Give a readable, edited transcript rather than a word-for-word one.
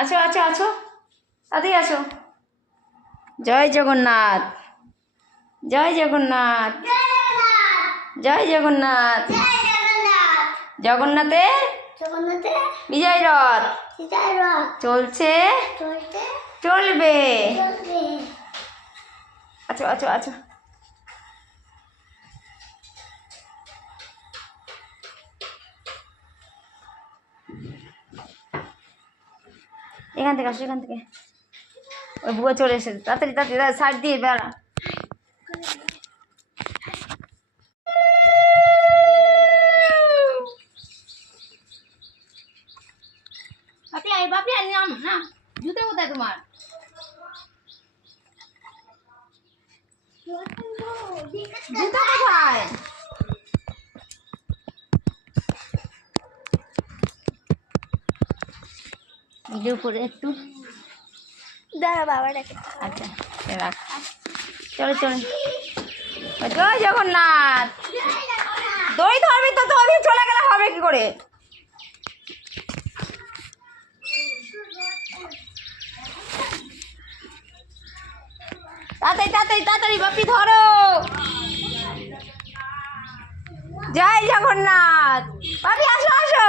আছো আছো আছো, তাড়াতাড়ি আসো। জয় জগন্নাথ, জয় জগন্নাথ, জয় জগন্নাথ। জগন্নাথে বিজয় রথ চলছে চলবে। আছো আছো আছো। এখান থেকে আসো, এখান থেকে। ওই বুয়া চলে এসেছে, তাড়াতাড়ি তাড়াতাড়ি সাইড দিয়ে বেড়া। বাপি আর নাম না, জুতো কোথায় তোমার? জুতো কোথায়? ভিডিও করে একটু দাঁড়া বাবা ডাকে। আচ্ছা রাখ, চলো চলো। জয় জগন্নাথ। দড়ি ধরবি তো, দড়ি চলে গেলে হবে কি করে? তাড়াতাড়ি তাড়াতাড়ি তাড়াতাড়ি বাপি ধরো। জয় জগন্নাথ। বাপি আসো আসো।